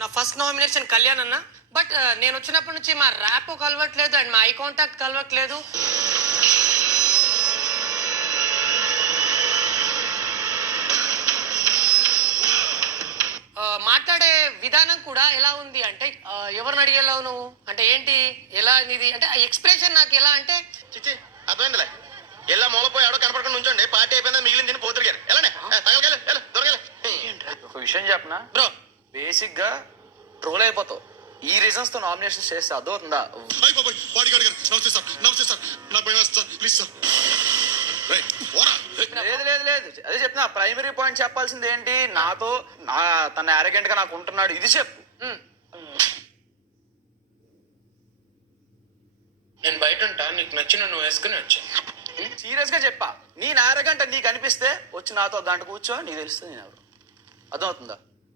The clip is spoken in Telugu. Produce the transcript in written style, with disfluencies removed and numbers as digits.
నా ఫస్ట్ నామినేషన్ కళ్యాణ్ అన్న. బట్ నేను వచ్చినప్పటి నుంచి మా ర్యాప్ కలవట్లేదు అండ్ మా ఐ కాంటాక్ట్ కలవట్లేదు. మాట్లాడే విధానం కూడా ఎలా ఉంది అంటే ఎవరిని అడిగేలావు నువ్వు అంటే ఏంటి ఎలా ఇది అంటే ఆ ఎక్స్ప్రెషన్ నాకు ఎలా అంటే చిచ్చి అర్థమైందిలే. ఎలా మూలపోయి ఆడో కనపడకుండా ఉంచండి. పార్టీ అయిపోయిందా మిగిలింది తిని పోతురు గారు ఎలానే దొరకలే. ఒక విషయం చెప్పనా బ్రో, బేసిక్ గా ట్రోల్ అయిపోతావు ఈ రీజన్స్ తో నామినేషన్ చేస్తే అర్థమవుతుందా? లేదు లేదు లేదు అదే చెప్తున్నా. ప్రైమరీ పాయింట్ చెప్పాల్సింది ఏంటి, నాతో తన అరగెంట్ గా నాకు ఉంటున్నాడు ఇది చెప్పు. నేను బయట ఉంటా, నీకు నచ్చిన నువ్వు వేసుకుని వచ్చా. సీరియస్ గా చెప్పా. నీ అరగంట నీకు అనిపిస్తే వచ్చి నాతో గంట కూర్చో, నీకు తెలుస్తుంది నేను ఎవరు. అర్థమవుతుందా?